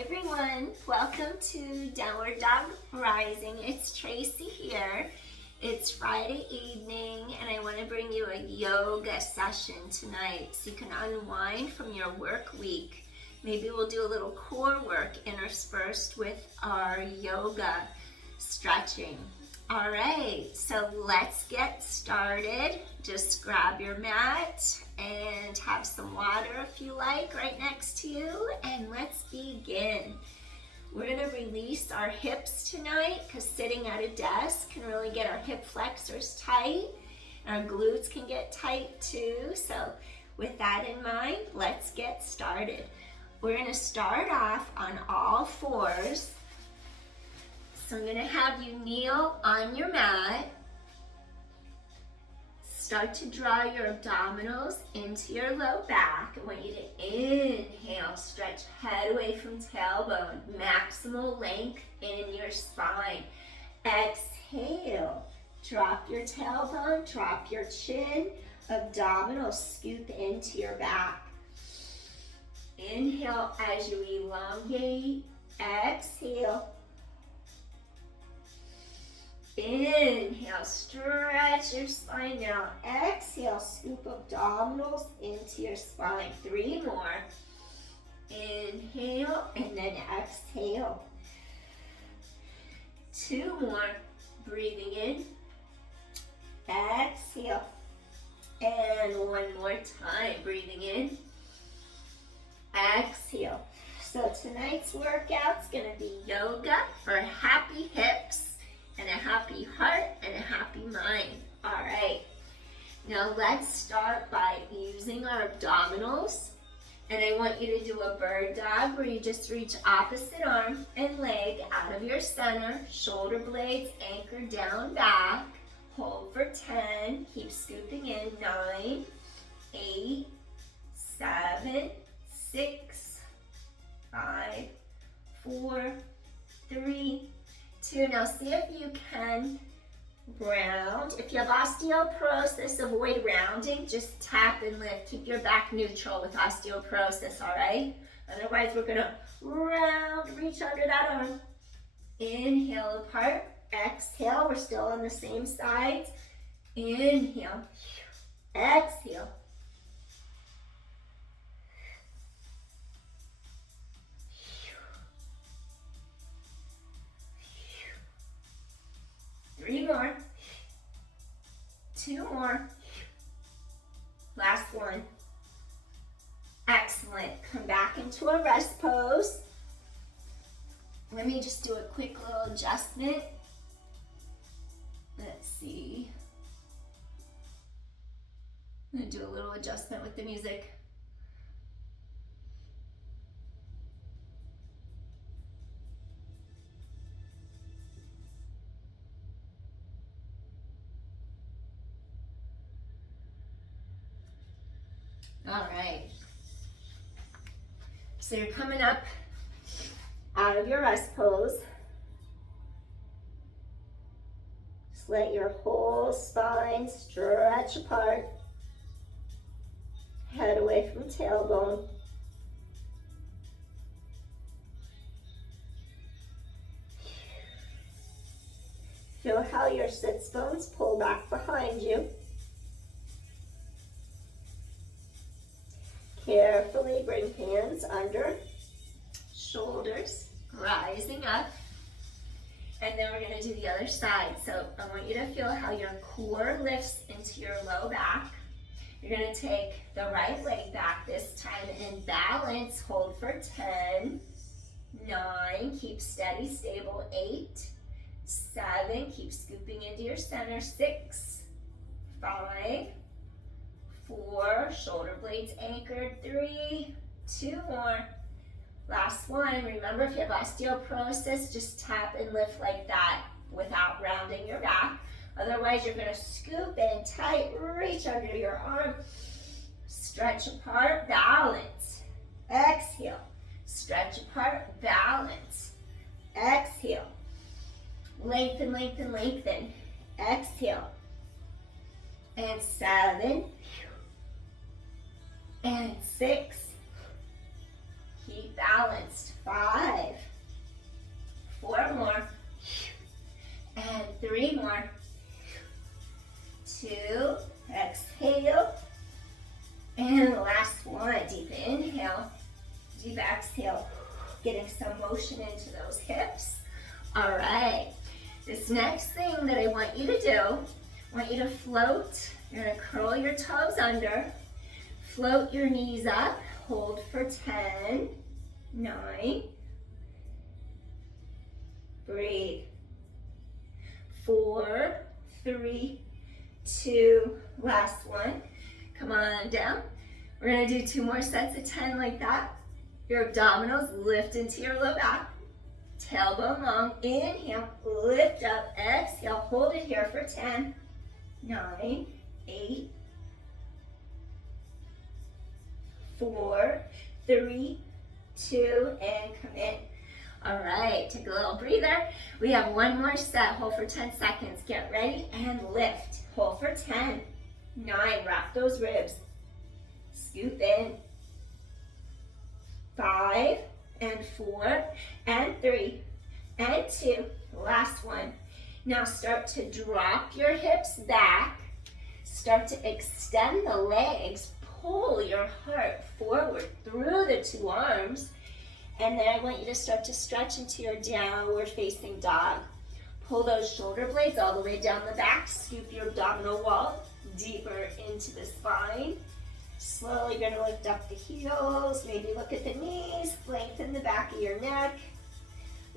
everyone, welcome to Downward Dog Rising. It's Traci here. It's Friday evening and I want to bring you a yoga session tonight so you can unwind from your work week. Maybe we'll do a little core work interspersed with our yoga stretching. All right, so let's get started. Just grab your mat and have some water if you like right next to you, and let's begin. We're gonna release our hips tonight because sitting at a desk can really get our hip flexors tight. Our glutes can get tight too. So with that in mind, let's get started. We're gonna start off on all fours. So I'm gonna have you kneel on your mat. Start to draw your abdominals into your low back. I want you to inhale, stretch head away from tailbone, maximal length in your spine. Exhale, drop your tailbone, drop your chin, abdominals scoop into your back. Inhale as you elongate, exhale. Inhale, stretch your spine now. Exhale, scoop abdominals into your spine. 3 more. Inhale and then exhale. 2 more. Breathing in. Exhale. And 1 more time. Breathing in. Exhale. So tonight's workout's gonna be yoga for happy hips and a happy heart and a happy mind. All right, now let's start by using our abdominals. And I want you to do a bird dog where you just reach opposite arm and leg out of your center, shoulder blades anchored down back. Hold for 10, keep scooping in. 9, 8, 7, 6, 5, 4, 3, 2. Now see if you can round. If you have osteoporosis, avoid rounding. Just tap and lift. Keep your back neutral with osteoporosis, all right? Otherwise, we're gonna round, reach under that arm. Inhale apart, exhale. We're still on the same sides. Inhale, exhale. Three more. 2 more. Last one. Excellent. Come back into a rest pose. Let me just do a quick little adjustment. Let's see. I'm gonna do a little adjustment with the music. All right, so you're coming up out of your rest pose. Just let your whole spine stretch apart. Head away from tailbone. Feel how your sits bones pull back behind you. Carefully bring hands under shoulders, rising up. And then we're gonna do the other side. So I want you to feel how your core lifts into your low back. You're gonna take the right leg back this time and balance. Hold for 10, 9, keep steady, stable. 8, 7, keep scooping into your center. 6, 5, 4, shoulder blades anchored. 3, 2 more. Last one. Remember, if you have osteoporosis, just tap and lift like that without rounding your back. Otherwise, you're gonna scoop in tight, reach under your arm, stretch apart, balance. Exhale, stretch apart, balance. Exhale, lengthen, lengthen, lengthen. Exhale, and 7, and 6, keep balanced. 5, exhale. Getting some motion into those hips. All right. This next thing that I want you to do, I want you to float. You're gonna curl your toes under, float your knees up, hold for 10, 9, breathe, 4, 3, 2, last one. Come on down. We're gonna do 2 more sets of 10 like that. Your abdominals lift into your low back. Tailbone long, inhale, lift up, exhale, hold it here for 10, 9, 8, 4, 3, 2, and come in. All right, take a little breather. We have 1 more set, hold for 10 seconds. Get ready and lift. Hold for 10, 9, wrap those ribs. Scoop in. 5, and 4, and 3, and 2, last one. Now start to drop your hips back, start to extend the legs, pull your heart forward through the 2 arms, and then I want you to start to stretch into your downward facing dog. Pull those shoulder blades all the way down the back, scoop your abdominal wall deeper into the spine. Slowly you're gonna lift up the heels, maybe look at the knees, lengthen the back of your neck,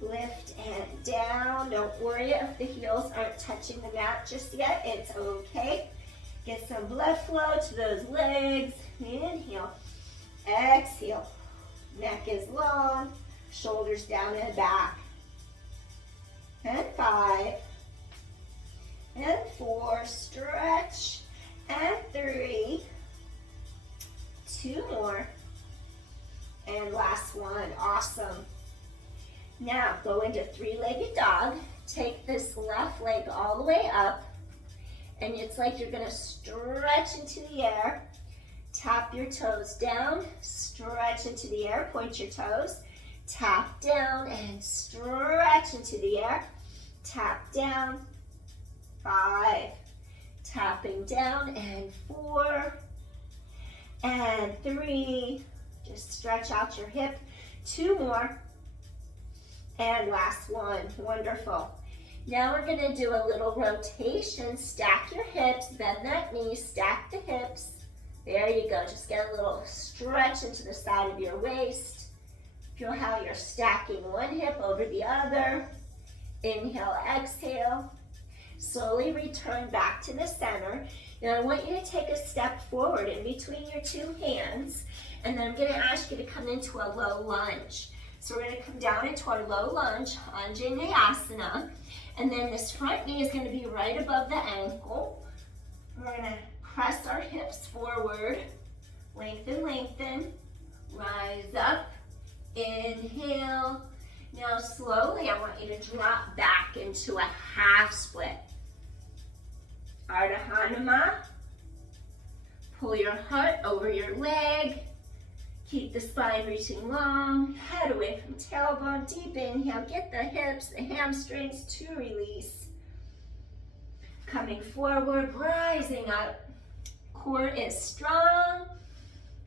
lift and down. Don't worry if the heels aren't touching the mat just yet, it's okay. Get some blood flow to those legs. Inhale, exhale. Neck is long, shoulders down and back. And 5, and 4, stretch, and 3, 2 more, and last one. Awesome. Now go into 3-legged dog. Take this left leg all the way up, and it's like you're gonna stretch into the air. Tap your toes down, stretch into the air, point your toes, tap down and stretch into the air, tap down, 5, tapping down, and 4, and 3, just stretch out your hip, 2 more, and last one. Wonderful. Now we're gonna do a little rotation. Stack your hips, bend that knee, stack the hips. There you go, just get a little stretch into the side of your waist. Feel how you're stacking one hip over the other. Inhale, exhale. Slowly return back to the center. Now I want you to take a step forward in between your 2 hands, and then I'm gonna ask you to come into a low lunge. So we're gonna come down into our low lunge, Anjaneyasana, and then this front knee is gonna be right above the ankle. We're gonna press our hips forward, lengthen, lengthen, rise up, inhale. Now slowly I want you to drop back into a half split. Ardha Hanuman. Pull your heart over your leg. Keep the spine reaching long, head away from tailbone, deep inhale, get the hips, the hamstrings to release. Coming forward, rising up. Core is strong.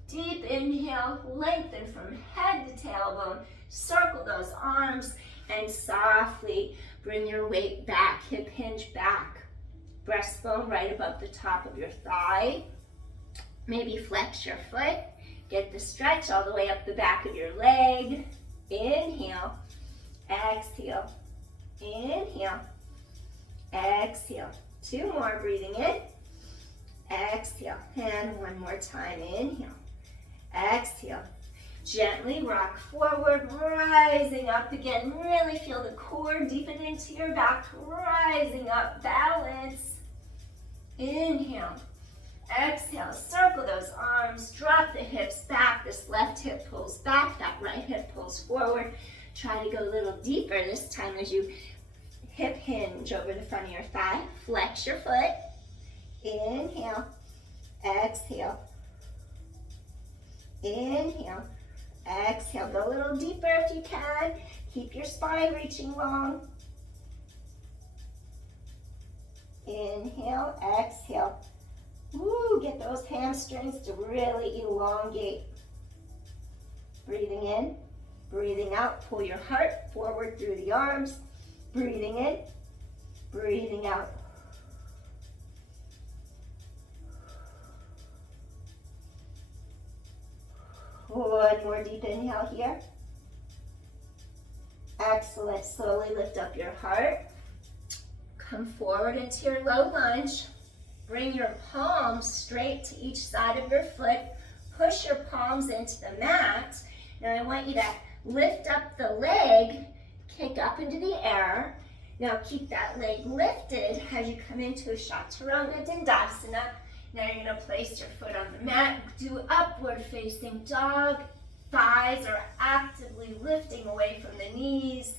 Deep inhale, lengthen from head to tailbone. Circle those arms and softly bring your weight back, hip hinge back. Breastbone right above the top of your thigh. Maybe flex your foot. Get the stretch all the way up the back of your leg. Inhale, exhale, inhale, exhale. 2 more, breathing in, exhale, and 1 more time, inhale, exhale. Gently rock forward, rising up again. Really feel the core deepen into your back, rising up, balance. Inhale. Exhale, circle those arms, drop the hips back. This left hip pulls back, that right hip pulls forward. Try to go a little deeper this time as you hip hinge over the front of your thigh. Flex your foot. Inhale, exhale. Inhale, exhale. Go a little deeper if you can. Keep your spine reaching long. Inhale, exhale. Woo, get those hamstrings to really elongate. Breathing in, breathing out. Pull your heart forward through the arms. Breathing in, breathing out. One more deep inhale here. Excellent. Slowly lift up your heart. Come forward into your low lunge. Bring your palms straight to each side of your foot. Push your palms into the mat. Now I want you to lift up the leg, kick up into the air. Now keep that leg lifted as you come into a Chaturanga Dandasana. Now you're going to place your foot on the mat. Do upward facing dog. Thighs are actively lifting away from the knees.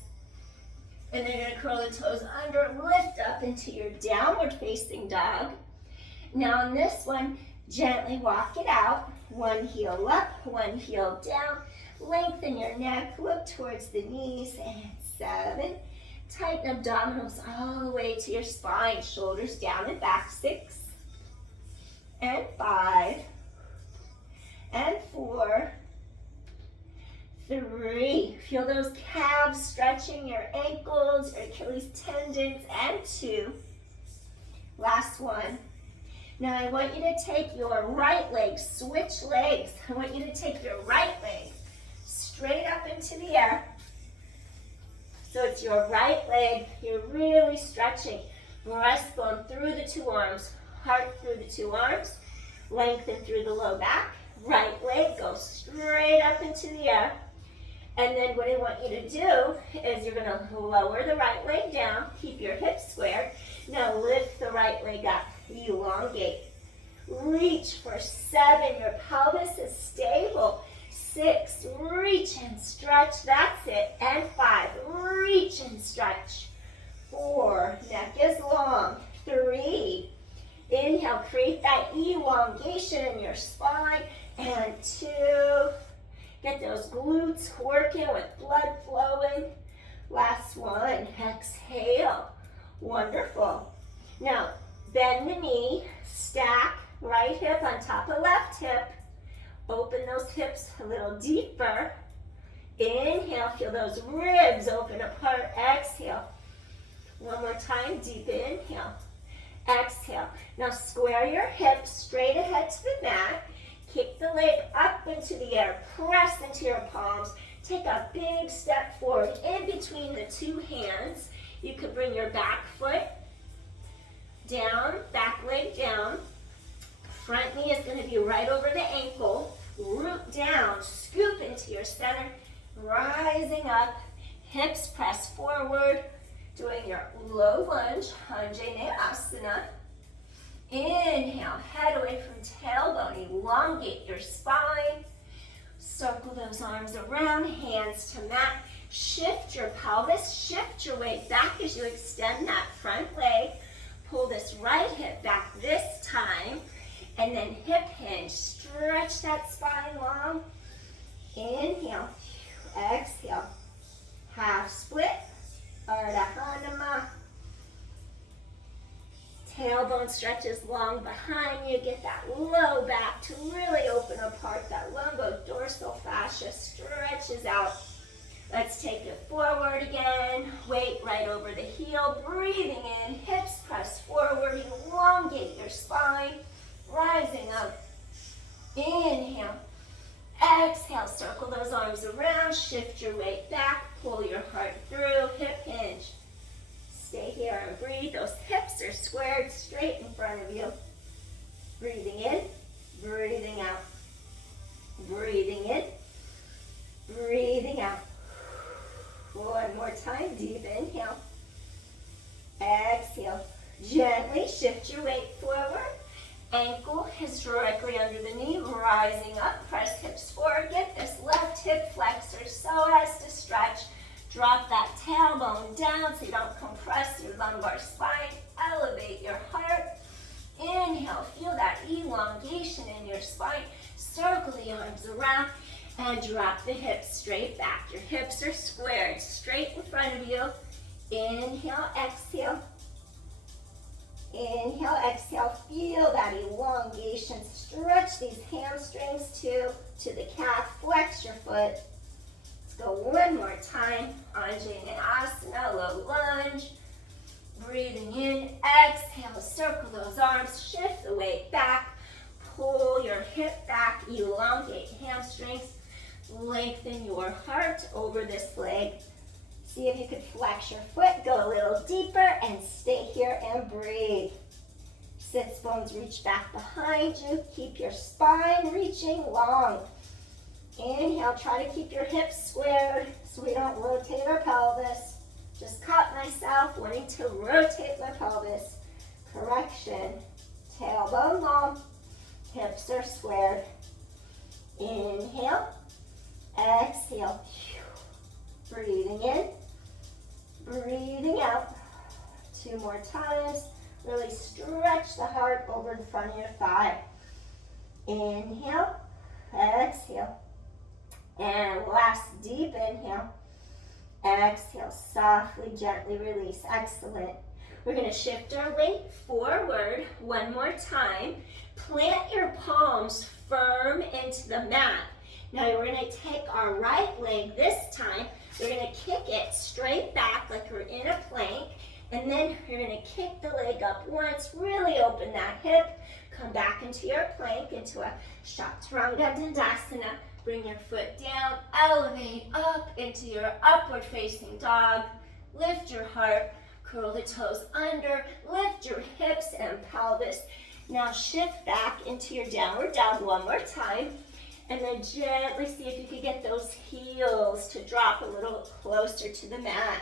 And then you're going to curl the toes under, lift up into your downward facing dog. Now on this one, gently walk it out. One heel up, one heel down. Lengthen your neck, look towards the knees, and 7. Tighten abdominals all the way to your spine, shoulders down and back. 6, and 5, and 4, 3. Feel those calves stretching, your ankles, your Achilles tendons, and 2. Last one. Now I want you to take your right leg, switch legs. I want you to take your right leg straight up into the air. So it's your right leg, you're really stretching. Breastbone through the 2 arms, heart through the 2 arms, lengthen through the low back. Right leg goes straight up into the air. And then what I want you to do is you're going to lower the right leg down, keep your hips squared. Now lift the right leg up, elongate. Reach for 7, your pelvis is stable. 6, reach and stretch, that's it. And 5, reach and stretch. 4, neck is long. 3, inhale, create that elongation in your spine. And 2, get those glutes working with blood flowing. Last one, exhale. Wonderful. Now, bend the knee, stack right hip on top of left hip. Open those hips a little deeper. Inhale, feel those ribs open apart. Exhale. One more time, deep inhale. Exhale. Now square your hips straight ahead to the mat. Kick the leg up into the air. Press into your palms. Take a big step forward in between the 2 hands. You can bring your back foot down, back leg down. Front knee is going to be right over the ankle. Root down, scoop into your center, rising up, hips press forward, doing your low lunge, Anjaneyasana. Inhale, head away from tailbone, elongate your spine. Circle those arms around, hands to mat. Shift your pelvis, shift your weight back as you extend that front leg. Pull this right hip back this time. And then hip hinge, stretch that spine long. Inhale, exhale. Half split, Ardha Hanuman. Tailbone stretches long behind you. Get that low back to really open apart. That lumbodorsal fascia stretches out. Let's take it forward again. Weight right over the heel. Breathing in, hips press forward. Elongate your spine. Rising up. Inhale. Exhale. Circle those arms around. Shift your weight back. Pull your heart through. Hip hinge. Stay here and breathe. Those hips are squared straight in front of you. Breathing in. Breathing out. Breathing in. Breathing out. One more time. Deep inhale. Exhale. Gently shift your weight forward. Ankle is directly under the knee, rising up, press hips forward, get this left hip flexor so as to stretch. Drop that tailbone down so you don't compress your lumbar spine. Elevate your heart. Inhale, feel that elongation in your spine. Circle the arms around and drop the hips straight back. Your hips are squared, straight in front of you. Inhale, exhale. Inhale, exhale, feel that elongation, stretch these hamstrings too to the calf. Flex your foot. Let's go one more time. Anjaneyasana, low lunge. Breathing in, exhale, circle those arms, shift the weight back, pull your hip back, elongate hamstrings, lengthen your heart over this leg. See if you could flex your foot, go a little deeper, and stay here and breathe. Sits bones reach back behind you, keep your spine reaching long. Inhale, try to keep your hips squared so we don't rotate our pelvis. Just caught myself wanting to rotate my pelvis. Correction. Tailbone long. Hips are squared. Inhale. Exhale. Breathing in. Breathing out. 2 more times. Really stretch the heart over the front of your thigh. Inhale. Exhale. And last deep inhale. Exhale, softly, gently release. Excellent. We're going to shift our weight forward one more time. Plant your palms firm into the mat. Now we're going to take our right leg this time. We're going to kick it straight back like we're in a plank. And then you're going to kick the leg up once. Really open that hip. Come back into your plank, into a Chaturanga Dandasana. Bring your foot down, elevate up into your upward facing dog. Lift your heart, curl the toes under, lift your hips and pelvis. Now shift back into your downward dog one more time. And then gently see if you can get those heels to drop a little closer to the mat.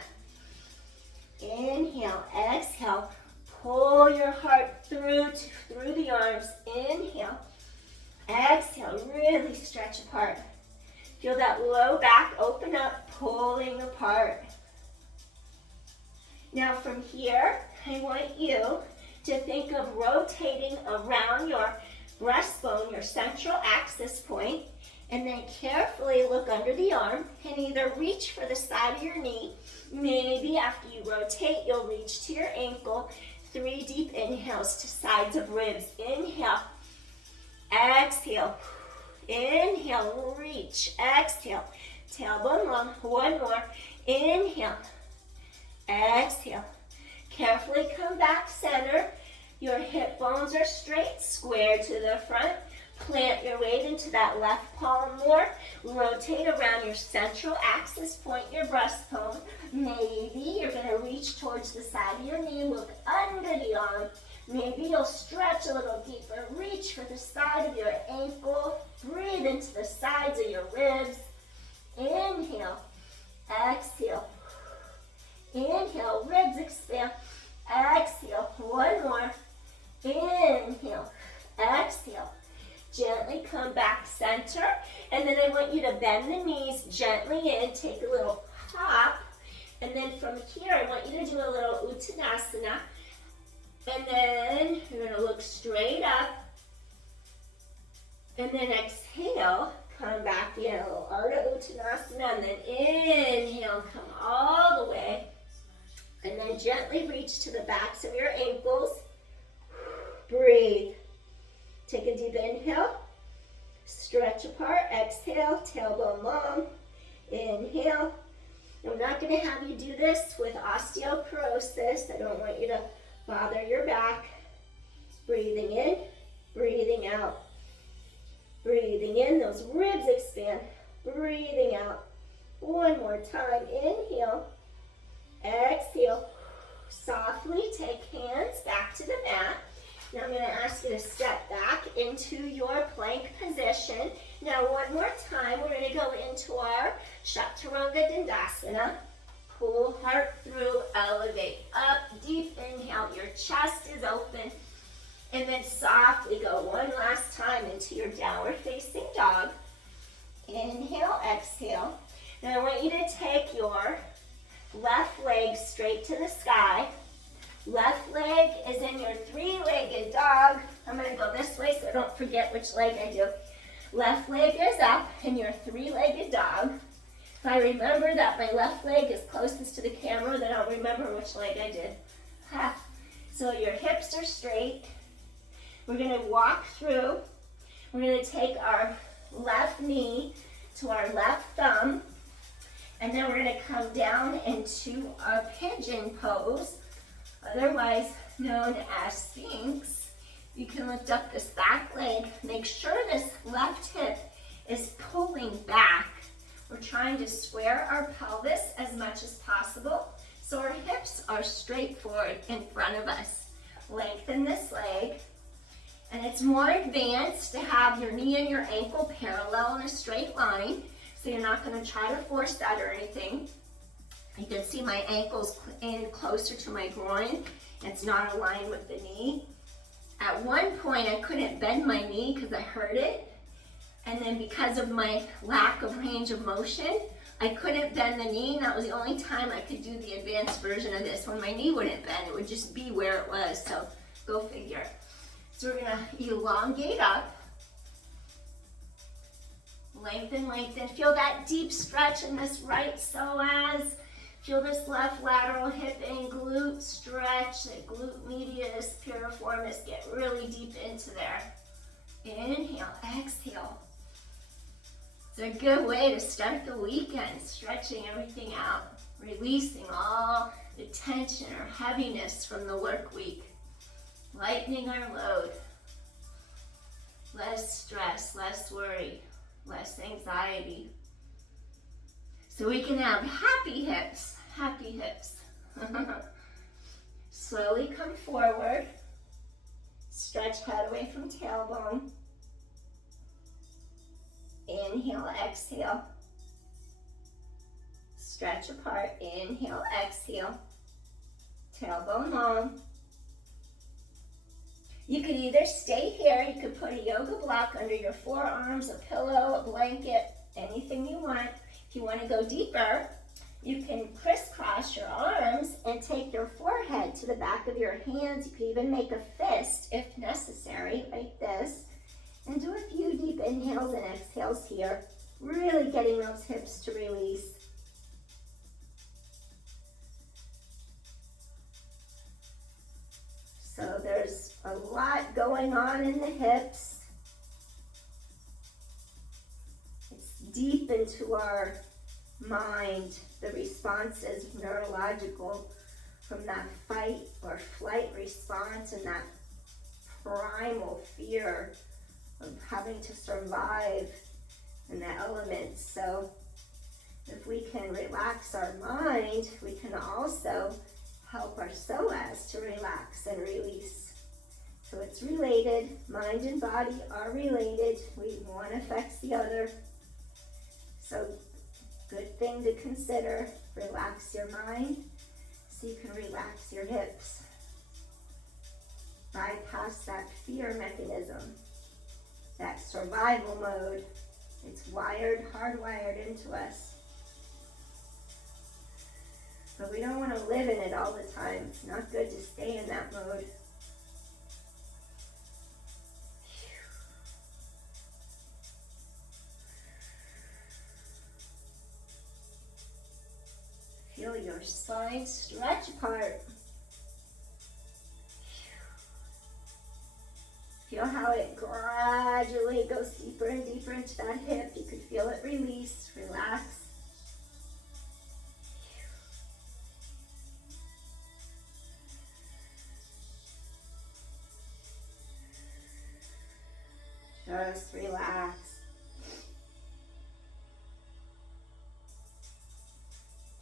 Inhale, exhale, pull your heart through the arms. Inhale. Exhale, really stretch apart. Feel that low back open up, pulling apart. Now from here, I want you to think of rotating around your breastbone, your central axis point, and then carefully look under the arm and either reach for the side of your knee. Maybe after you rotate, you'll reach to your ankle. 3 deep inhales to sides of ribs. Inhale. Exhale. Inhale, reach. Exhale. Tailbone long. One more. Inhale. Exhale. Carefully come back center. Your hip bones are straight, square to the front. Plant your weight into that left palm more. Rotate around your central axis point, your breastbone. Maybe you're going to reach towards the side of your knee. Look under the arm. Maybe you'll stretch a little deeper. Reach for the side of your ankle. Breathe into the sides of your ribs. Inhale. Exhale. Inhale. Ribs expand. Exhale. One more. Inhale. Exhale. Gently come back center. And then I want you to bend the knees gently in. Take a little hop. And then from here, I want you to do a little Uttanasana. And then you're going to look straight up. And then exhale. Come back in a little Ardha Uttanasana. And then inhale. Come all the way. And then gently reach to the backs of your ankles. Breathe. Take a deep inhale. Stretch apart. Exhale. Tailbone long. Inhale. I'm not going to have you do this with osteoporosis. I don't want you to bother your back. Breathing in. Breathing out. Breathing in. Those ribs expand. Breathing out. One more time. Inhale. Exhale. Softly take hands back to the mat. Now I'm going to ask you to step back into your plank position. Now one more time, we're going to go into our Chaturanga Dandasana. Pull heart through, elevate up, deep inhale, your chest is open. And then softly go one last time into your downward facing dog. Inhale, exhale. Now I want you to take your left leg straight to the sky. Left leg is in your 3-legged dog. I'm going to go this way so I don't forget which leg I do. Left leg is up in your 3-legged dog. If I remember that my left leg is closest to the camera, then I'll remember which leg I did. So your hips are straight. We're going to walk through We're going to take our left knee to our left thumb, and then we're going to come down into our pigeon pose, otherwise known as Sphinx. You can lift up this back leg. Make sure this left hip is pulling back. We're trying to square our pelvis as much as possible so our hips are straight forward in front of us. Lengthen this leg. And it's more advanced to have your knee and your ankle parallel in a straight line, so you're not going to try to force that or anything. You can see my ankle's in closer to my groin. It's not aligned with the knee. At one point, I couldn't bend my knee because I hurt it. And then because of my lack of range of motion, I couldn't bend the knee, and that was the only time I could do the advanced version of this. When my knee wouldn't bend, it would just be where it was, so go figure. So we're gonna elongate up, lengthen, lengthen. Feel that deep stretch in this right psoas. Feel this left lateral hip and glute stretch, the glute medius, piriformis. Get really deep into there. Inhale, exhale. It's a good way to start the weekend, stretching everything out, releasing all the tension or heaviness from the work week. Lightening our load. Less stress, less worry, less anxiety. So we can have happy hips, happy hips. Slowly come forward. Stretch head away from tailbone. Inhale, exhale. Stretch apart. Inhale, exhale. Tailbone long. You could either stay here, you could put a yoga block under your forearms, a pillow, a blanket, anything you want. If you want to go deeper, you can crisscross your arms and take your forehead to the back of your hands. You could even make a fist if necessary, like this. And do a few deep inhales and exhales here, really getting those hips to release. So there's a lot going on in the hips. It's deep into our mind, the responses, neurological, from that fight or flight response and that primal fear of having to survive in the elements. So if we can relax our mind, we can also help our psoas to relax and release. So it's related. Mind and body are related. One affects the other. So good thing to consider. Relax your mind so you can relax your hips. Bypass that fear mechanism, that survival mode. It's wired, hardwired into us. But we don't want to live in it all the time. It's not good to stay in that mode. Feel your spine stretch apart. Feel how it gradually goes deeper and deeper into that hip. You could feel it release, relax. Just relax.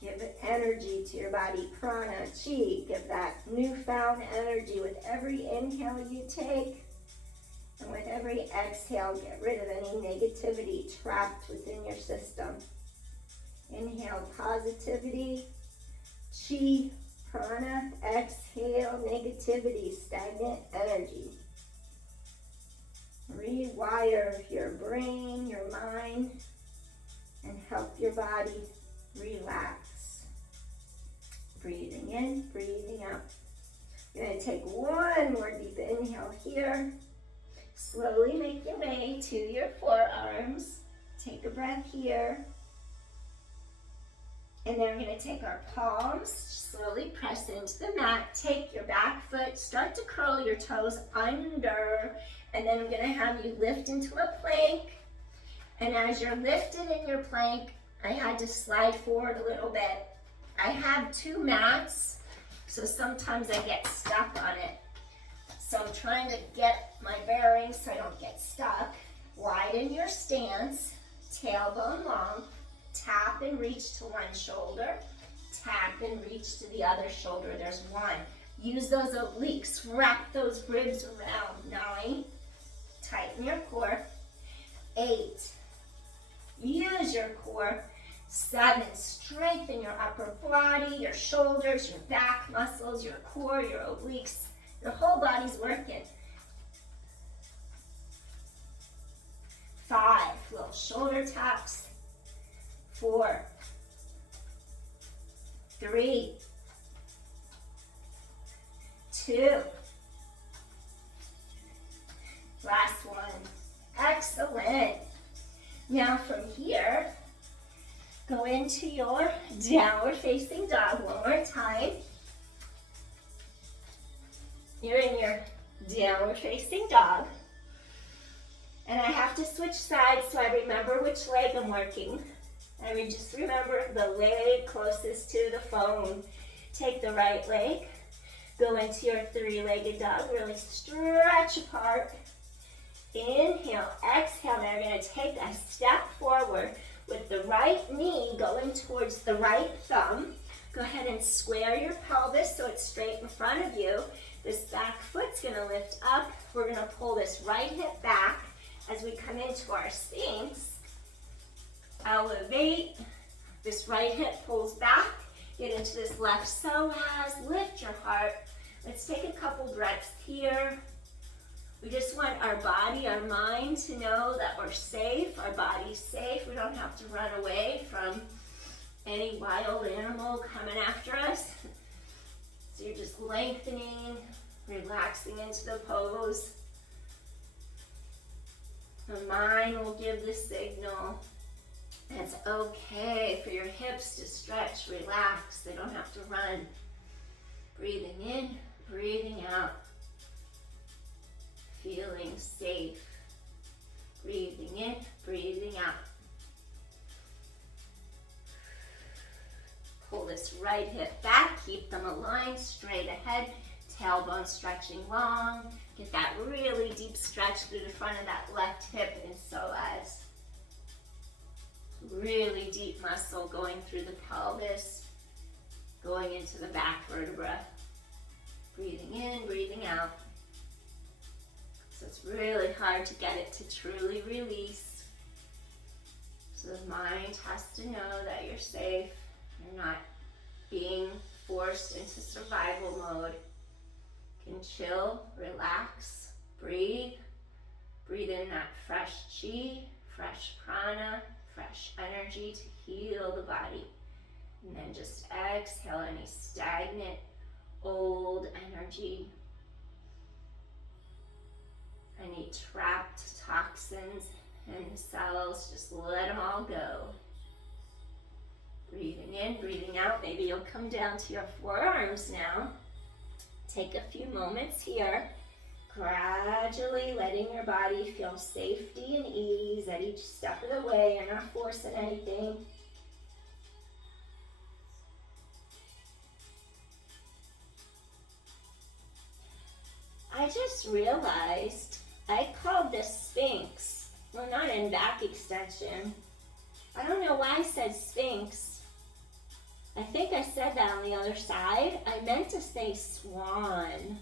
Give it energy to your body. Prana, chi. Give that newfound energy with every inhale you take. And with every exhale, get rid of any negativity trapped within your system. Inhale, positivity, chi, prana. Exhale, negativity, stagnant energy. Rewire your brain, your mind, and help your body relax. Breathing in, breathing out. You're going to take one more deep inhale here. Slowly make your way to your forearms. Take a breath here. And then we're going to take our palms, slowly press into the mat. Take your back foot, start to curl your toes under. And then I'm going to have you lift into a plank. And as you're lifted in your plank, I had to slide forward a little bit. I have 2 mats, so sometimes I get stuck on it. So I'm trying to get my bearings so I don't get stuck. Widen your stance, tailbone long, tap and reach to one shoulder, tap and reach to the other shoulder. There's 1. Use those obliques, wrap those ribs around. 9, tighten your core. 8, use your core. 7, strengthen your upper body, your shoulders, your back muscles, your core, your obliques. Your whole body's working. 5, little shoulder taps. 4, 3, 2. Last one. Excellent. Now from here, go into your downward facing dog one more time. You're in your downward facing dog. And I have to switch sides so I remember which leg I'm working. I would just remember the leg closest to the phone. Take the right leg, go into your 3-legged dog, really stretch apart. Inhale, exhale. Now you're going to take a step forward with the right knee going towards the right thumb. Go ahead and square your pelvis so it's straight in front of you. This back foot's going to lift up. We're going to pull this right hip back as we come into our Sphinx. Elevate. This right hip pulls back. Get into this left psoas. Lift your heart. Let's take a couple breaths here. We just want our body, our mind to know that we're safe. Our body's safe. We don't have to run away from any wild animal coming after us. So you're just lengthening, relaxing into the pose. The mind will give the signal. It's okay for your hips to stretch, relax. They don't have to run. Breathing in, breathing out. Feeling safe. Breathing in, breathing out. Pull this right hip back. Keep them aligned, straight ahead. Tailbone stretching long. Get that really deep stretch through the front of that left hip and psoas. Really deep muscle going through the pelvis, going into the back vertebra. Breathing in, breathing out. So it's really hard to get it to truly release. So the mind has to know that you're safe. You're not being forced into survival mode. You can chill, relax, breathe. Breathe in that fresh chi, fresh prana, fresh energy to heal the body. And then just exhale any stagnant, old energy. Any trapped toxins in the cells, just let them all go. Breathing in, breathing out. Maybe you'll come down to your forearms now. Take a few moments here. Gradually letting your body feel safety and ease at each step of the way. You're not forcing anything. I just realized I called this Sphinx. We're not in back extension. I don't know why I said Sphinx. I think I said that on the other side. I meant to say swan.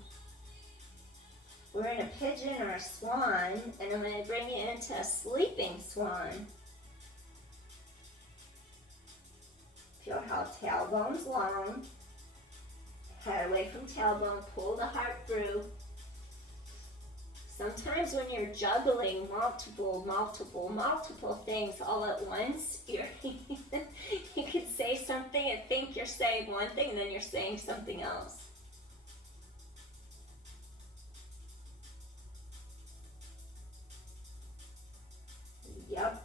We're in a pigeon or a swan, and I'm going to bring you into a sleeping swan. Feel how tailbone's long. Head away from tailbone, pull the heart through. Sometimes when you're juggling multiple things all at once, you could say something and think you're saying one thing, and then you're saying something else. Yep.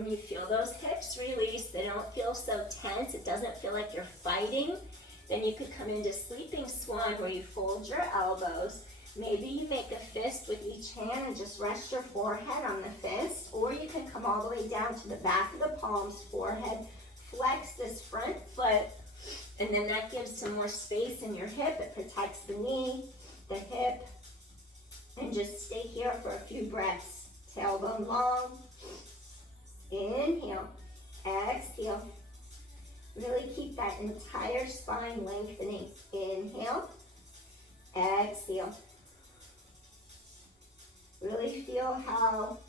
When you feel those hips release, they don't feel so tense, it doesn't feel like you're fighting, then you could come into sleeping swan where you fold your elbows. Maybe you make a fist with each hand and just rest your forehead on the fist, or you can come all the way down to the back of the palms, forehead, flex this front foot, and then that gives some more space in your hip. It protects the knee, the hip, and just stay here for a few breaths. Tailbone long, inhale, exhale. Really keep that entire spine lengthening. Inhale, exhale. Really feel how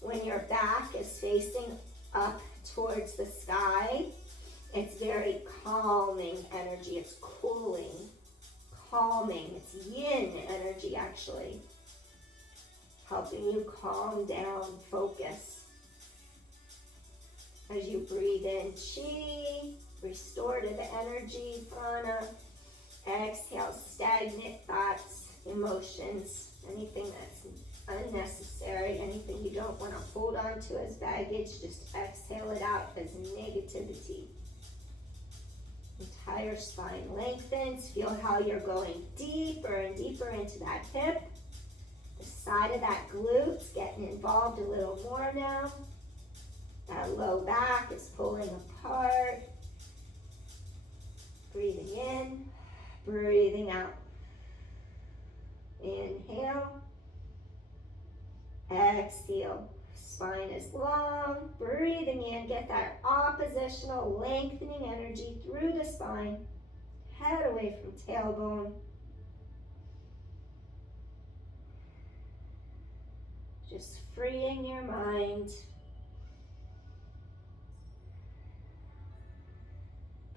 when your back is facing up towards the sky, it's very calming energy. It's cooling, calming. It's yin energy actually, helping you calm down, focus. As you breathe in chi, restorative energy, prana. Exhale, stagnant thoughts, emotions, anything that's unnecessary, anything you don't want to hold on to as baggage, just exhale it out as negativity. Entire spine lengthens. Feel how you're going deeper and deeper into that hip. The side of that glute's getting involved a little more now. That low back is pulling apart. Breathing in, breathing out. Inhale, exhale. Spine is long. Breathing in, get that oppositional lengthening energy through the spine. Head away from tailbone. Just freeing your mind.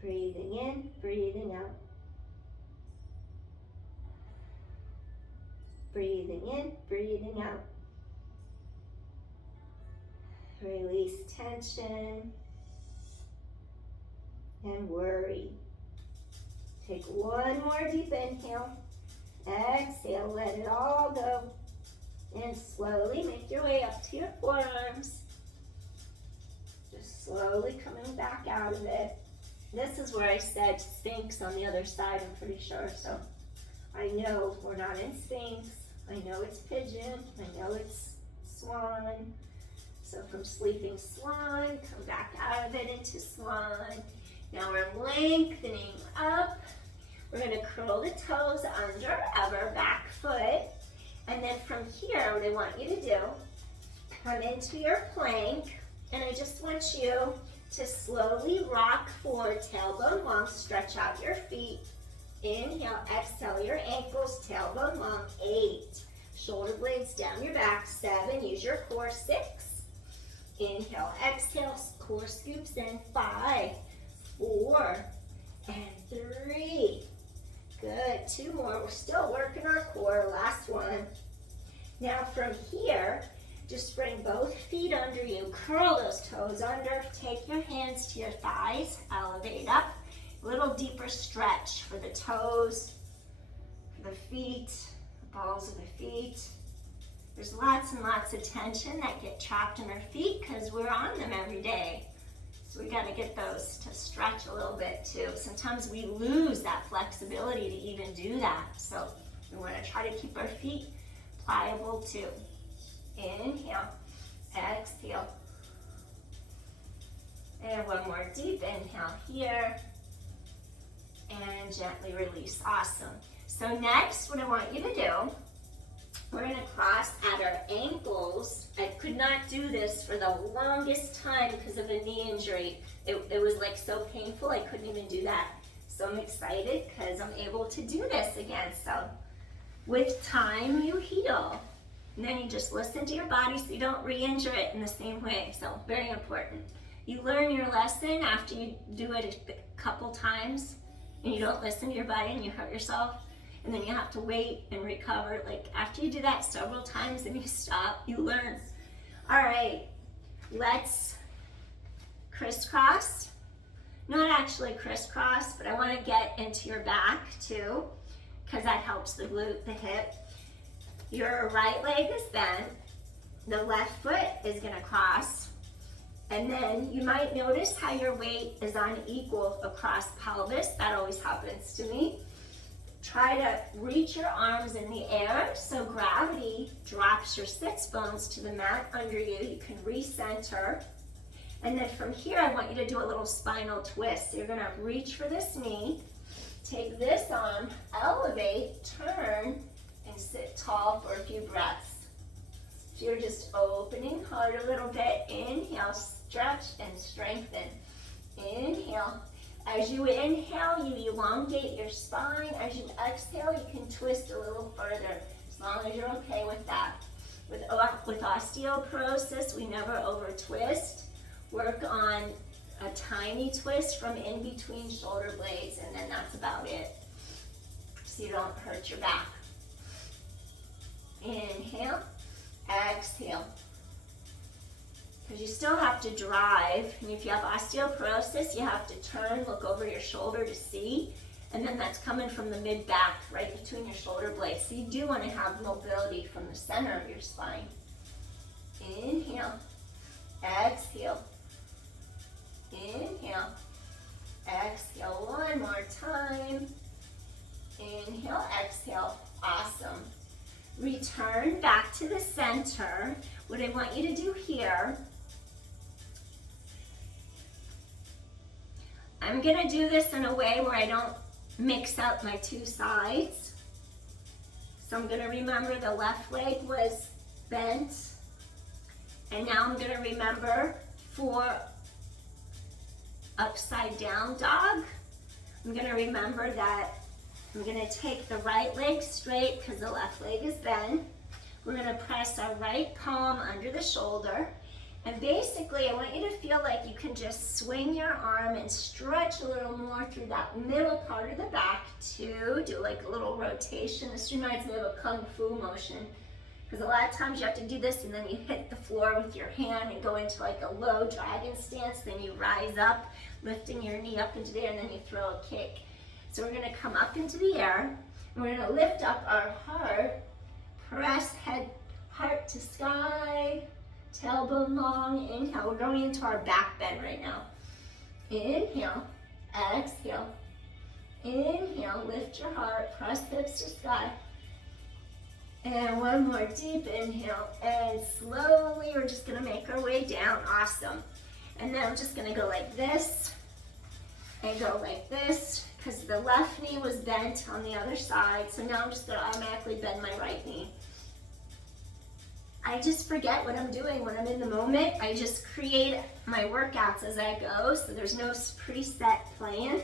Breathing in, breathing out. Breathing in, breathing out. Release tension and worry. Take one more deep inhale. Exhale, let it all go. And slowly make your way up to your forearms. Just slowly coming back out of it. This is where I said Sphinx on the other side, I'm pretty sure. So I know we're not in Sphinx. I know it's Pigeon. I know it's Swan. So from sleeping swan, come back out of it into swan. Now we're lengthening up. We're going to curl the toes under our back foot. And then from here, what I want you to do, come into your plank. And I just want you to slowly rock forward, tailbone long, stretch out your feet. Inhale, exhale your ankles, tailbone long, 8. Shoulder blades down your back, 7. Use your core, 6. Inhale, exhale, core scoops in, 5, 4, and 3. Good, 2 more. We're still working our core, last one. Now from here, just bring both feet under you, curl those toes under, take your hands to your thighs, elevate up. A little deeper stretch for the toes, for the feet, the balls of the feet. There's lots and lots of tension that get trapped in our feet because we're on them every day. So we got to get those to stretch a little bit too. Sometimes we lose that flexibility to even do that. So we want to try to keep our feet pliable too. Inhale, exhale. And one more deep inhale here. And gently release. Awesome. So next, what I want you to do, we're going to cross at our ankles. I could not do this for the longest time because of a knee injury. It was like so painful, I couldn't even do that. So I'm excited because I'm able to do this again. So with time, you heal. And then you just listen to your body so you don't re-injure it in the same way. So very important. You learn your lesson after you do it a couple times and you don't listen to your body and you hurt yourself. And then you have to wait and recover. Like after you do that several times and you stop, you learn. All right, let's crisscross. Not actually crisscross, but I want to get into your back too, because that helps the glute, the hip. Your right leg is bent. The left foot is going to cross. And then you might notice how your weight is unequal across pelvis. That always happens to me. Try to reach your arms in the air so gravity drops your sits bones to the mat under you. You can recenter. And then from here, I want you to do a little spinal twist. So you're gonna reach for this knee, take this arm, elevate, turn, and sit tall for a few breaths. So you're just opening heart a little bit. Inhale, stretch and strengthen. Inhale. As you inhale, you elongate your spine. As you exhale, you can twist a little further, as long as you're okay with that. With osteoporosis, we never over twist. Work on a tiny twist from in between shoulder blades, and then that's about it, so you don't hurt your back. Inhale, exhale. Because you still have to drive, and if you have osteoporosis, you have to turn, look over your shoulder to see, and then that's coming from the mid-back, right between your shoulder blades. So you do want to have mobility from the center of your spine. Inhale, exhale, inhale, exhale. One more time. Inhale, exhale. Awesome. Return back to the center. What I want you to do here, I'm gonna do this in a way where I don't mix up my two sides. So I'm gonna remember the left leg was bent, and now I'm gonna remember for upside down dog. I'm gonna remember that I'm gonna take the right leg straight because the left leg is bent. We're gonna press our right palm under the shoulder. And basically, I want you to feel like you can just swing your arm and stretch a little more through that middle part of the back to do like a little rotation. This reminds me of a kung fu motion, because a lot of times you have to do this and then you hit the floor with your hand and go into like a low dragon stance. Then you rise up, lifting your knee up into the air, and then you throw a kick. So we're gonna come up into the air, and we're gonna lift up our heart, press heart to sky, tailbone long. Inhale. We're going into our back bend right now. Inhale, exhale. Inhale, lift your heart, press hips to sky. And one more deep inhale, and slowly we're just gonna make our way down. Awesome. And then I'm just gonna go like this and go like this, because the left knee was bent on the other side. So now I'm just gonna automatically bend my right knee. I just forget what I'm doing when I'm in the moment. I just create my workouts as I go, so there's no preset plan.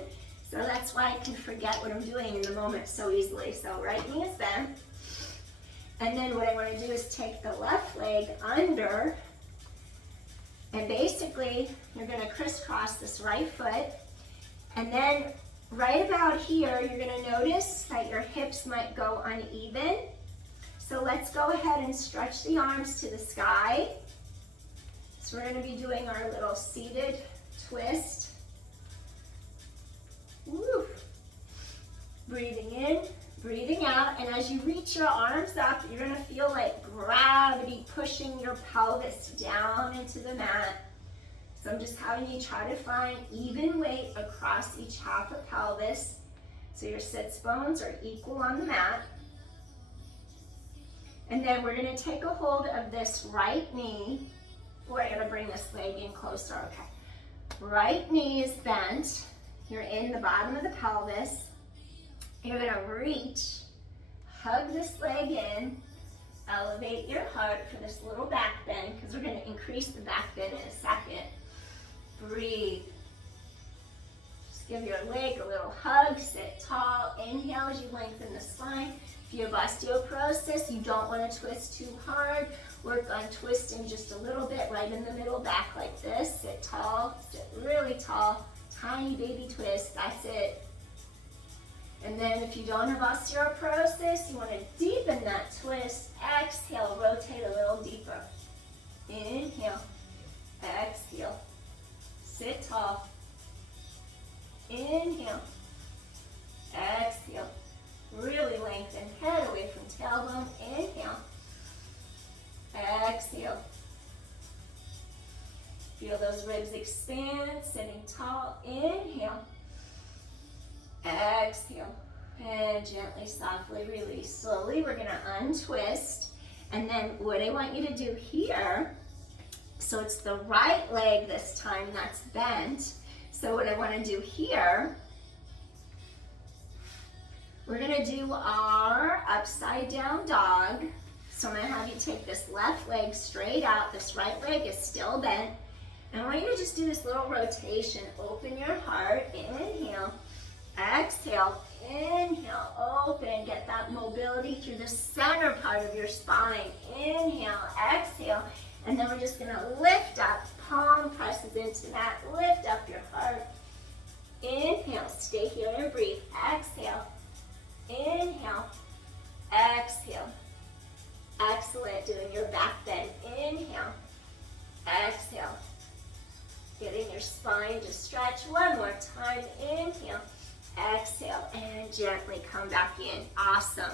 So that's why I can forget what I'm doing in the moment so easily. So right knee is bent. And then what I want to do is take the left leg under, and basically you're going to crisscross this right foot. And then right about here, you're going to notice that your hips might go uneven. So let's go ahead and stretch the arms to the sky. So we're going to be doing our little seated twist. Woo. Breathing in, breathing out, and as you reach your arms up, you're going to feel like gravity pushing your pelvis down into the mat. So I'm just having you try to find even weight across each half of pelvis, so your sits bones are equal on the mat. And then we're going to take a hold of this right knee. We're going to bring this leg in closer. Okay. Right knee is bent. You're in the bottom of the pelvis. You're going to reach, hug this leg in, elevate your heart for this little back bend, because we're going to increase the back bend in a second. Breathe. Just give your leg a little hug, sit tall. Inhale as you lengthen the spine. If you have osteoporosis, you don't want to twist too hard. Work on twisting just a little bit right in the middle back like this. Sit tall, sit really tall. Tiny baby twist, that's it. And then if you don't have osteoporosis, you want to deepen that twist. Exhale, rotate a little deeper. Inhale, exhale. Sit tall. Inhale, exhale. Really lengthen head away from tailbone. Inhale, exhale. Feel those ribs expand, sitting tall. Inhale. Exhale. And gently, softly release. Slowly, we're gonna untwist. And then what I want you to do here, so it's the right leg this time that's bent. So what I wanna do here, we're gonna do our upside down dog. So I'm gonna have you take this left leg straight out. This right leg is still bent. And I want you to just do this little rotation. Open your heart, inhale, exhale, inhale, open. Get that mobility through the center part of your spine. Inhale, exhale, and then we're just gonna lift up. Palm presses into that. Lift up your heart. Inhale, stay here and breathe. Exhale, inhale, exhale. Excellent, doing your back bend. Inhale, exhale. Getting your spine to stretch. One more time. Inhale, exhale, and gently come back in. Awesome.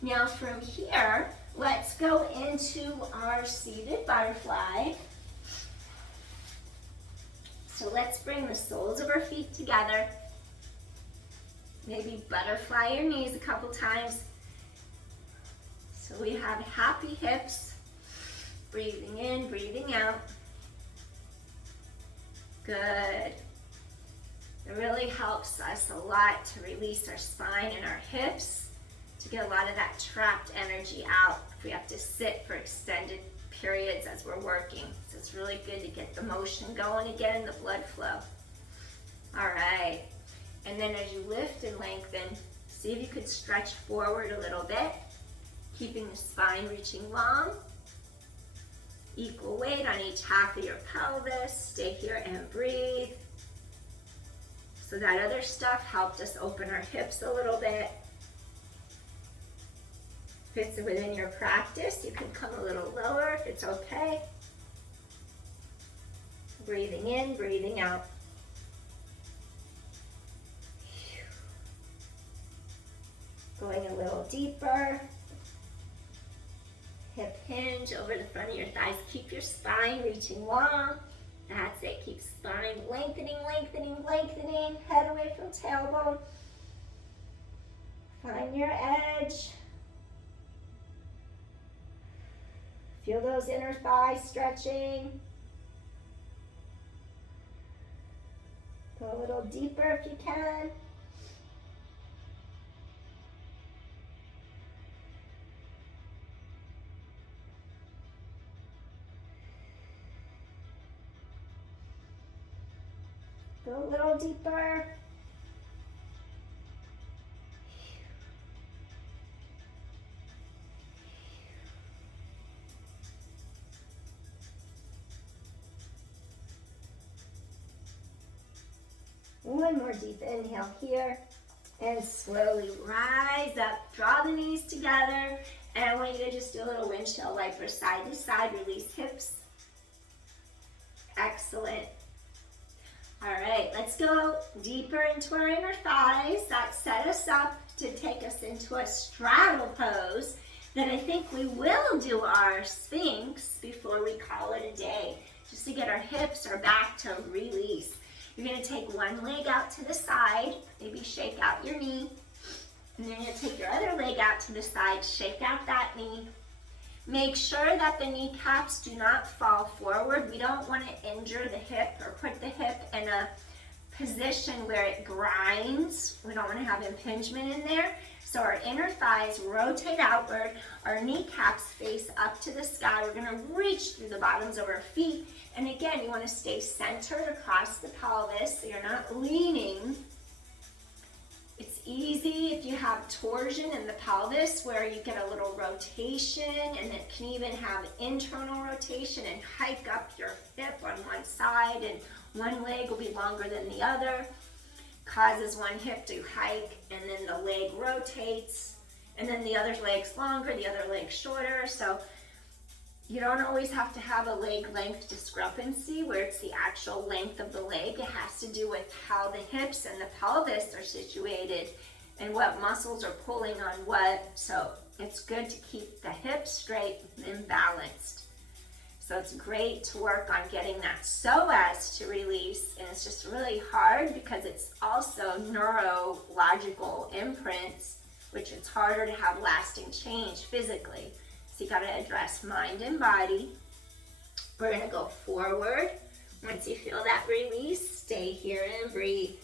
Now from here, let's go into our seated butterfly. So let's bring the soles of our feet together. Maybe butterfly your knees a couple times. So we have happy hips. Breathing in, breathing out. Good. It really helps us a lot to release our spine and our hips, to get a lot of that trapped energy out if we have to sit for extended periods as we're working. So it's really good to get the motion going again, the blood flow. All right. And then as you lift and lengthen, see if you could stretch forward a little bit, keeping the spine reaching long. Equal weight on each half of your pelvis. Stay here and breathe. So that other stuff helped us open our hips a little bit. If it's within your practice, you can come a little lower if it's okay. Breathing in, breathing out. Going a little deeper. Hip hinge over the front of your thighs. Keep your spine reaching long. That's it. Keep spine lengthening, lengthening, lengthening. Head away from tailbone. Find your edge. Feel those inner thighs stretching. Go a little deeper if you can. Go a little deeper. One more deep inhale here. And slowly rise up. Draw the knees together. And I want you to just do a little windshield wiper side to side. Release hips. Excellent. All right, let's go deeper into our inner thighs. That set us up to take us into a straddle pose. Then I think we will do our Sphinx before we call it a day, just to get our hips, our back to release. You're gonna take one leg out to the side, maybe shake out your knee, and then you're gonna take your other leg out to the side, shake out that knee. Make sure that the kneecaps do not fall forward. We don't want to injure the hip or put the hip in a position where it grinds. We don't want to have impingement in there. So our inner thighs rotate outward. Our kneecaps face up to the sky. We're going to reach through the bottoms of our feet. And again, you want to stay centered across the pelvis so you're not leaning. It's easy if you have torsion in the pelvis where you get a little rotation, and it can even have internal rotation and hike up your hip on one side, and one leg will be longer than the other. Causes one hip to hike, and then the leg rotates, and then the other leg's longer, the other leg's shorter. So you don't always have to have a leg length discrepancy where it's the actual length of the leg. It has to do with how the hips and the pelvis are situated and what muscles are pulling on what. So it's good to keep the hips straight and balanced. So it's great to work on getting that psoas to release, and it's just really hard because it's also neurological imprints, which it's harder to have lasting change physically. So you got to address mind and body. We're going to go forward. Once you feel that release, stay here and breathe.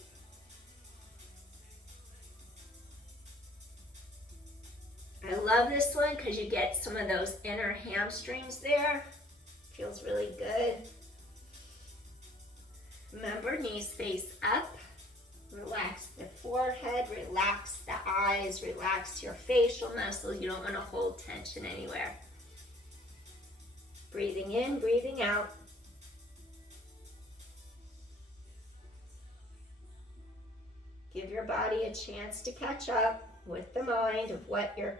I love this one because you get some of those inner hamstrings there. Feels really good. Remember, knees face up. Relax the forehead, relax the eyes, relax your facial muscles. You don't want to hold tension anywhere. Breathing in, breathing out. Give your body a chance to catch up with the mind of what you're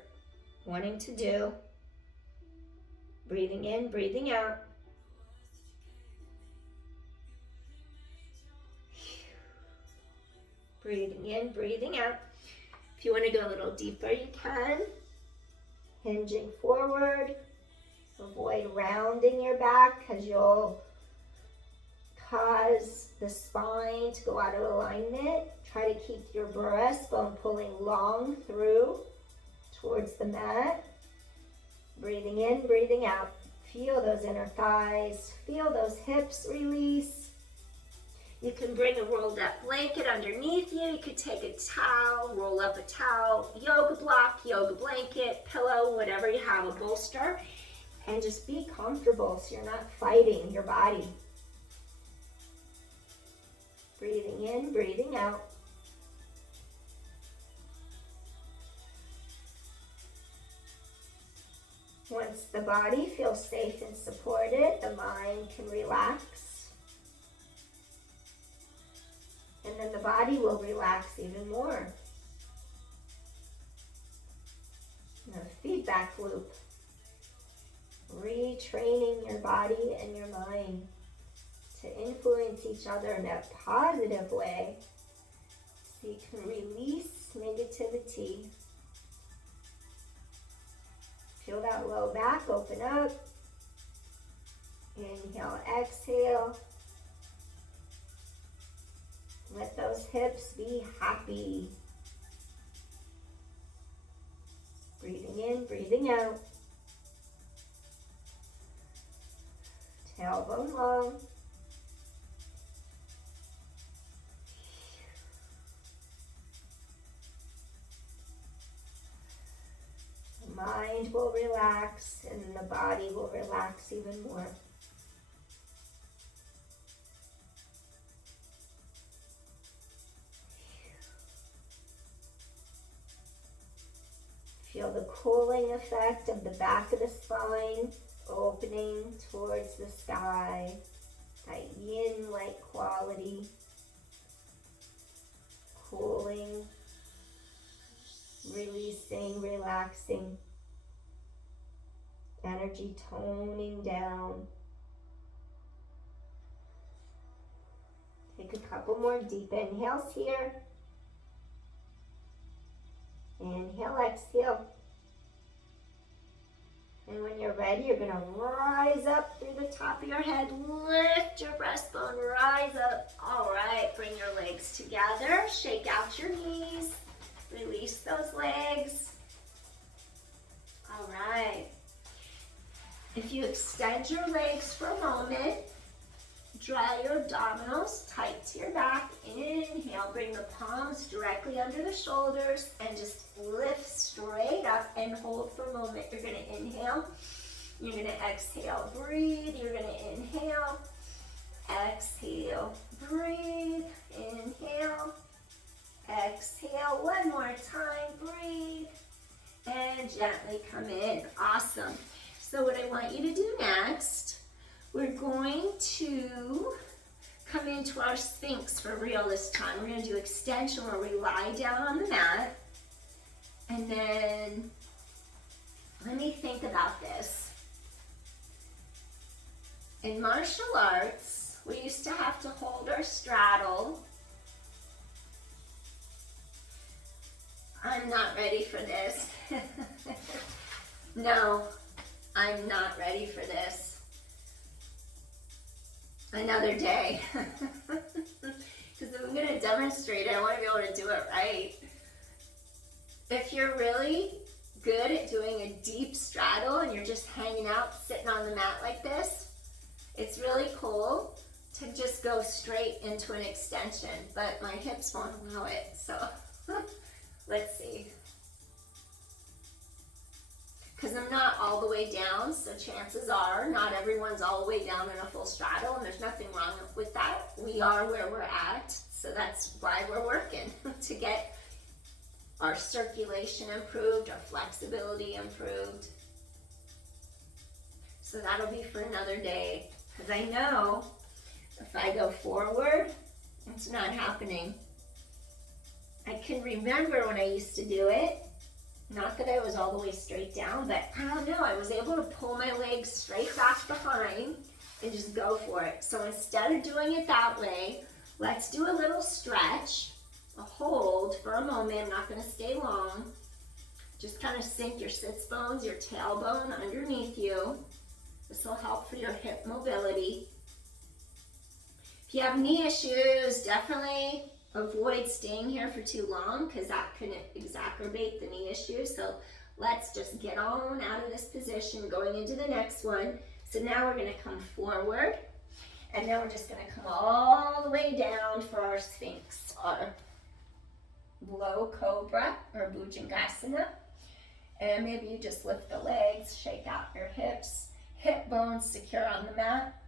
wanting to do. Breathing in, breathing out. Breathing in, breathing out. If you want to go a little deeper, you can. Hinging forward. Avoid rounding your back because you'll cause the spine to go out of alignment. Try to keep your breastbone pulling long through towards the mat. Breathing in, breathing out. Feel those inner thighs. Feel those hips release. You can bring a rolled up blanket underneath you. You could take a towel, roll up a towel, yoga block, yoga blanket, pillow, whatever you have, a bolster, and just be comfortable so you're not fighting your body. Breathing in, breathing out. Once the body feels safe and supported, the mind can relax. And then the body will relax even more. A feedback loop. Retraining your body and your mind to influence each other in a positive way so you can release negativity. Feel that low back open up. Inhale, exhale. Let those hips be happy. Breathing in, breathing out. Tailbone long. The mind will relax and the body will relax even more. Feel the cooling effect of the back of the spine opening towards the sky, that yin-like quality, cooling, releasing, relaxing, energy toning down. Take a couple more deep inhales here. Inhale, exhale. And when you're ready, you're going to rise up through the top of your head. Lift your breastbone, rise up. All right, bring your legs together. Shake out your knees. Release those legs. All right. If you extend your legs for a moment, draw your abdominals tight to your back. Inhale, bring the palms directly under the shoulders and just lift straight up and hold for a moment. You're going to inhale. You're going to exhale. Breathe. You're going to inhale. Exhale. Breathe. Inhale. Exhale. One more time. Breathe. And gently come in. Awesome. So what I want you to do next, we're going to come into our Sphinx for real this time. We're going to do extension where we lie down on the mat. And then, let me think about this. In martial arts, we used to have to hold our straddle. I'm not ready for this. No, I'm not ready for this. another day. Because if I'm going to demonstrate it, I want to be able to do it right. If you're really good at doing a deep straddle and you're just hanging out, sitting on the mat like this, it's really cool to just go straight into an extension, but my hips won't allow it, so let's see. Because I'm not all the way down, so chances are not everyone's all the way down in a full straddle, and there's nothing wrong with that. We are where we're at, so that's why we're working, to get our circulation improved, our flexibility improved. So that'll be for another day, because I know if I go forward, it's not happening. I can remember when I used to do it, not that I was all the way straight down, but I don't know, I was able to pull my legs straight back behind and just go for it. So instead of doing it that way, let's do a little stretch, a hold for a moment. I'm not going to stay long. Just kind of sink your sits bones, your tailbone underneath you. This will help for your hip mobility. If you have knee issues, definitely avoid staying here for too long because that can exacerbate the knee issue. So let's just get on out of this position, going into the next one. So now we're going to come forward, and then we're just going to come all the way down for our Sphinx, our low cobra or Bhujangasana. And maybe you just lift the legs, shake out your hips, hip bones secure on the mat,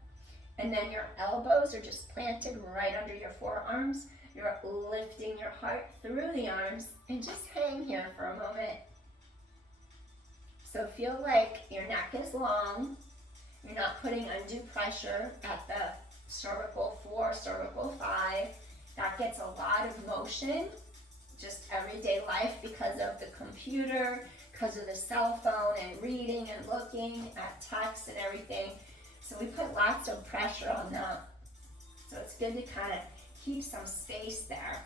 and then your elbows are just planted right under your forearms. You're lifting your heart through the arms, and just hang here for a moment. So feel like your neck is long. You're not putting undue pressure at the cervical 4, cervical 5. That gets a lot of motion, just everyday life, because of the computer, because of the cell phone and reading and looking at text and everything. So we put lots of pressure on that. So it's good to kind of keep some space there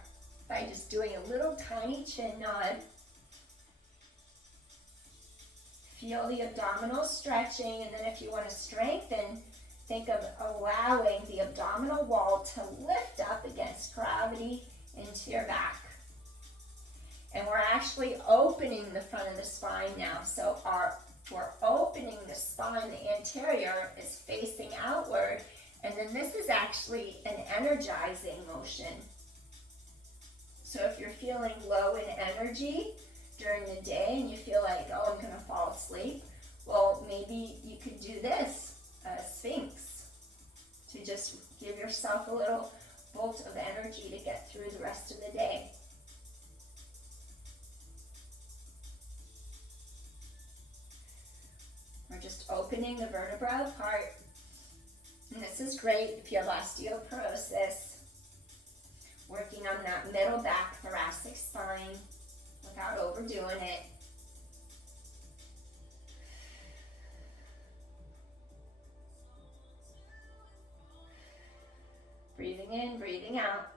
by just doing a little tiny chin nod. Feel the abdominal stretching, and then if you want to strengthen, think of allowing the abdominal wall to lift up against gravity into your back. And we're actually opening the front of the spine now. So we're opening the spine, the anterior is facing outward, and then this is actually an energizing motion. So if you're feeling low in energy during the day and you feel like, oh, I'm going to fall asleep, well, maybe you could do this, Sphinx, to just give yourself a little bolt of energy to get through the rest of the day. We're just opening the vertebra apart. And this is great if you have osteoporosis, working on that middle back thoracic spine without overdoing it. Breathing in, breathing out.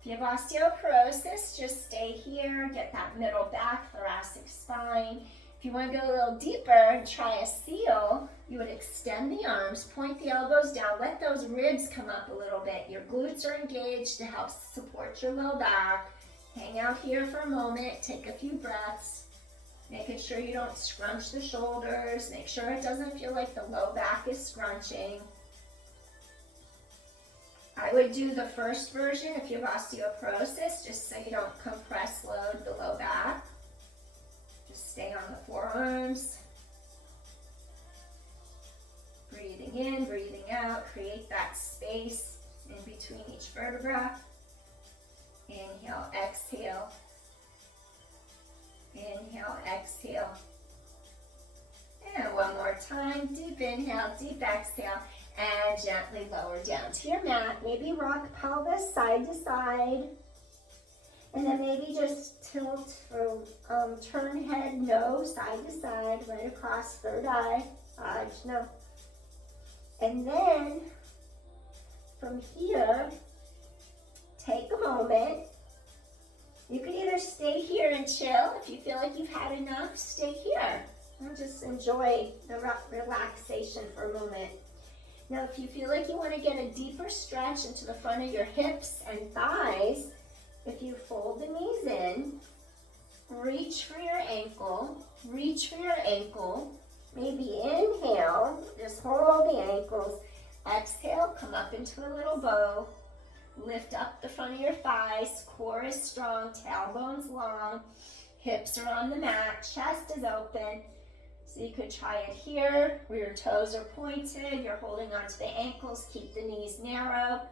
If you have osteoporosis, just stay here, get that middle back thoracic spine. If you want to go a little deeper and try a seal, you would extend the arms, point the elbows down, let those ribs come up a little bit. Your glutes are engaged to help support your low back. Hang out here for a moment, take a few breaths, making sure you don't scrunch the shoulders, make sure it doesn't feel like the low back is scrunching. I would do the first version if you have osteoporosis, just so you don't compress load the low back. Just stay on the forearms. Breathing in, breathing out, create that space in between each vertebra. Inhale, exhale. Inhale, exhale. And one more time, deep inhale, deep exhale, and gently lower down to your mat. Maybe rock pelvis side to side. And then maybe just tilt or turn head, nose, side to side, right across third eye, no. And then from here, take a moment. You can either stay here and chill. If you feel like you've had enough, stay here. And just enjoy the relaxation for a moment. Now, if you feel like you want to get a deeper stretch into the front of your hips and thighs, if you fold the knees in, reach for your ankle, maybe inhale, just hold the ankles, exhale, come up into a little bow, lift up the front of your thighs, core is strong, tailbone's long, hips are on the mat, chest is open. So you could try it here, where your toes are pointed, you're holding onto the ankles, keep the knees narrow.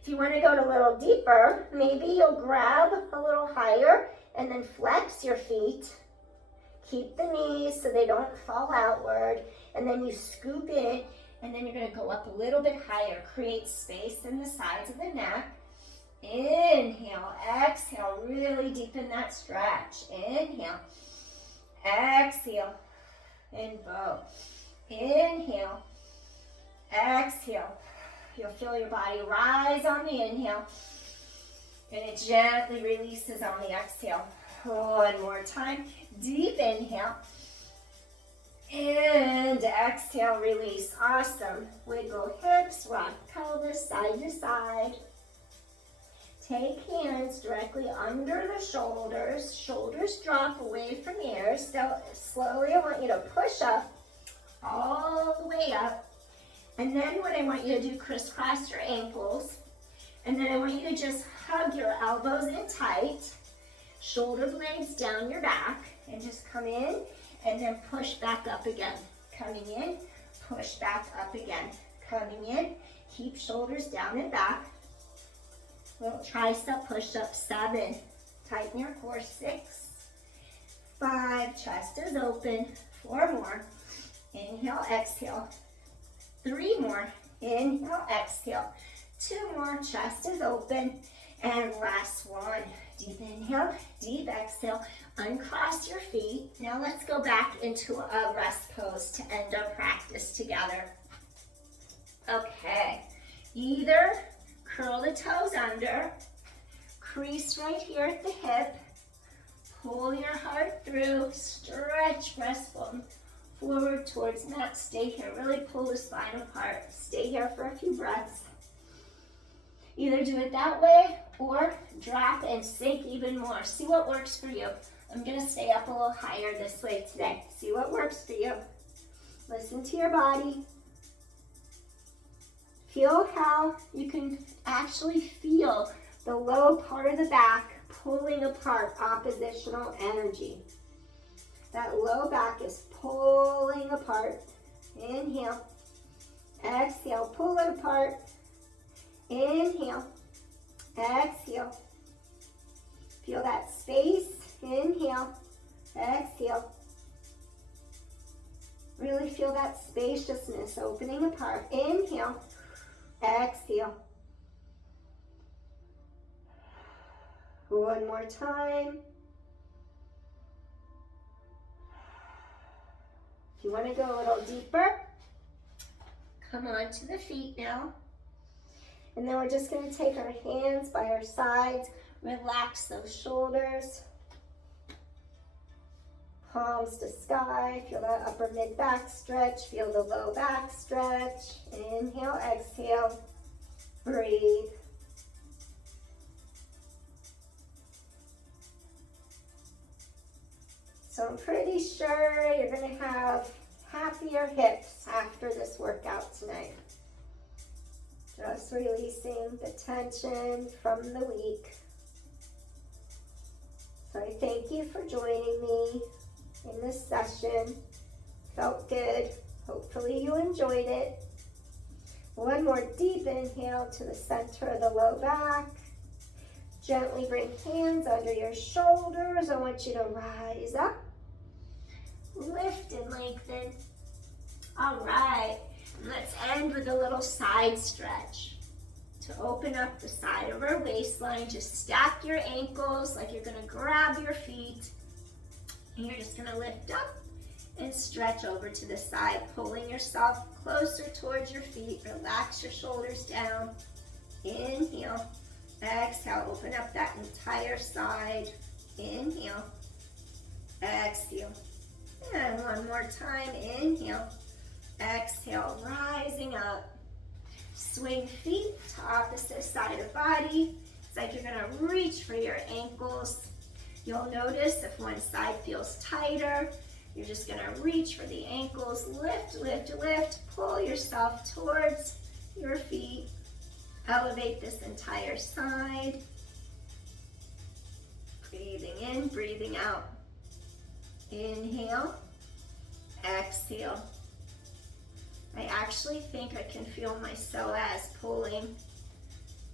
If you want to go a little deeper, maybe you'll grab a little higher and then flex your feet. Keep the knees so they don't fall outward, and then you scoop in, and then you're going to go up a little bit higher, create space in the sides of the neck. Inhale, exhale, really deepen that stretch. Inhale, exhale, and bow. Inhale, exhale. You'll feel your body rise on the inhale, and it gently releases on the exhale. One more time. Deep inhale, and exhale, release. Awesome. Wiggle hips, rock pelvis, side to side. Take hands directly under the shoulders. Shoulders drop away from the ears. So slowly, I want you to push up, all the way up. And then what I want you to do, crisscross your ankles. And then I want you to just hug your elbows in tight. Shoulder blades down your back. And just come in and then push back up again. Coming in, push back up again. Coming in, keep shoulders down and back. Little tricep push-up, 7. Tighten your core, 6. 5, chest is open. 4 more. Inhale, exhale. 3 more. Inhale, exhale. 2 more, chest is open. And last one. Deep inhale, deep exhale. Uncross your feet. Now let's go back into a rest pose to end our practice together. Okay. Either curl the toes under, crease right here at the hip, pull your heart through, stretch breastbone forward towards mat. Stay here, really pull the spine apart. Stay here for a few breaths. Either do it that way or drop and sink even more. See what works for you. I'm gonna stay up a little higher this way today. See what works for you. Listen to your body. Feel how you can actually feel the low part of the back pulling apart oppositional energy. That low back is pulling apart. Inhale. Exhale. Pull it apart. Inhale. Exhale. Feel that space. Inhale. Exhale. Really feel that spaciousness opening apart. Inhale. Exhale. One more time. If you want to go a little deeper, come on to the feet now. And then we're just going to take our hands by our sides, relax those shoulders. Palms to sky, feel that upper mid back stretch, feel the low back stretch. Inhale, exhale, breathe. So I'm pretty sure you're going to have happier hips after this workout tonight. Just releasing the tension from the week. So I thank you for joining me in this session. Felt good. Hopefully you enjoyed it. One more deep inhale to the center of the low back. Gently bring hands under your shoulders. I want you to rise up. Lift and lengthen. All right. Let's end with a little side stretch. To open up the side of our waistline, just stack your ankles like you're going to grab your feet. And you're just going to lift up and stretch over to the side, pulling yourself closer towards your feet. Relax your shoulders down. Inhale. Exhale. Open up that entire side. Inhale. Exhale. And one more time, inhale, exhale, rising up. Swing feet to opposite side of body. It's like you're gonna reach for your ankles. You'll notice if one side feels tighter, you're just gonna reach for the ankles. Lift, lift, lift. Pull yourself towards your feet. Elevate this entire side. Breathing in, breathing out. Inhale, exhale. I actually think I can feel my psoas pulling.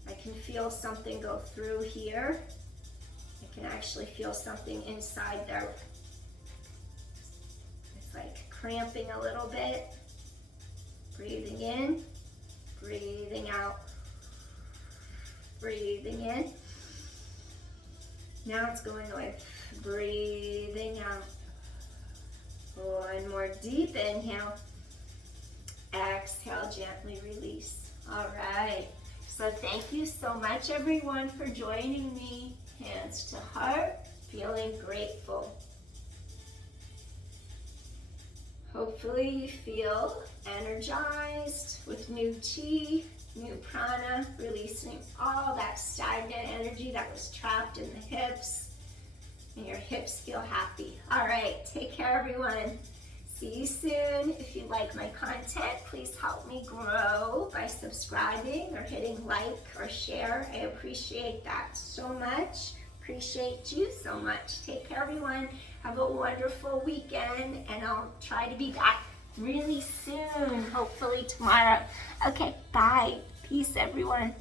I can feel something go through here. I can actually feel something inside there. It's like cramping a little bit. Breathing in, breathing out. Breathing in. Now it's going away. Breathing out. One more deep inhale. Exhale, gently release. All right. So thank you so much, everyone, for joining me. Hands to heart, feeling grateful. Hopefully you feel energized with new chi, new prana, releasing all that stagnant energy that was trapped in the hips. And your hips feel happy. All right, take care, everyone. See you soon. If you like my content, please help me grow by subscribing or hitting like or share. I appreciate that so much. Appreciate you so much. Take care, everyone. Have a wonderful weekend, and I'll try to be back really soon, hopefully tomorrow. Okay, bye. Peace, everyone.